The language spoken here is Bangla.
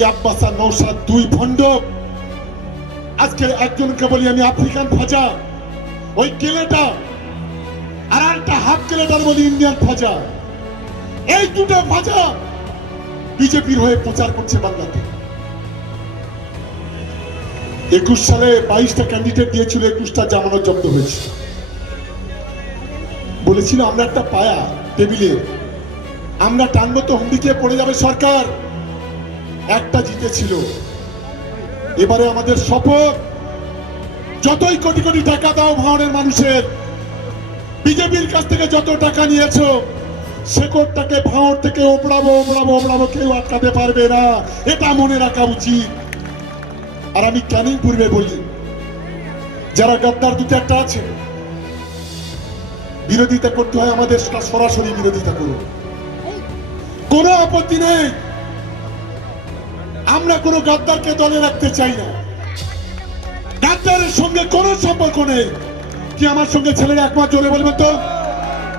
এ আব্বাস নৌসাদ দুই ভণ্ড। আজকে একজনকে বলি আমি, আফ্রিকান ভাজা। ওই কেলেটা আর একটা হাফ কেলেটার বলি ইন্ডিয়ান ভাজা। এই দুটো ভাজা বিজেপির হয়ে প্রচার করছে বাংলাতে। একুশ সালে বাইশটা ক্যান্ডিডেট দিয়েছিল, একুশটা জামানত জব্দ হয়েছে। বলেছিল, আমরা একটা পায়া, টেবিলে। আমরা টানবো তো হুমড়িকে পড়ে যাবে সরকার। একটা জিতেছিল। এবারে আমাদের শপথ। যতই কোটি কোটি টাকা দাও ভাঙনের মানুষের, বিজেপির কাছ থেকে যত টাকা নিয়েছো শেকড়টাকে ভাঙর থেকে ওপড়াবো ওপড়াবো ওপড়াবো কেউ আটকাতে পারবে না। এটা মনে রাখা উচিত। আর আমি ক্যানিং পূর্বে বলি, যারা গাদ্দার দুটো একটা আছে, বিরোধিতা করতে হয় আমাদের সরাসরি বিরোধিতা করুন। কোনো আপত্তি নেই। আমরা কোনো গাদ্দারকে দলে রাখতে চাই না। গাদ্দারের সঙ্গে কোনো সম্পর্ক নেই। কি আমার সঙ্গে ছেলেরা একমাত্র জোরে বলবেন তো?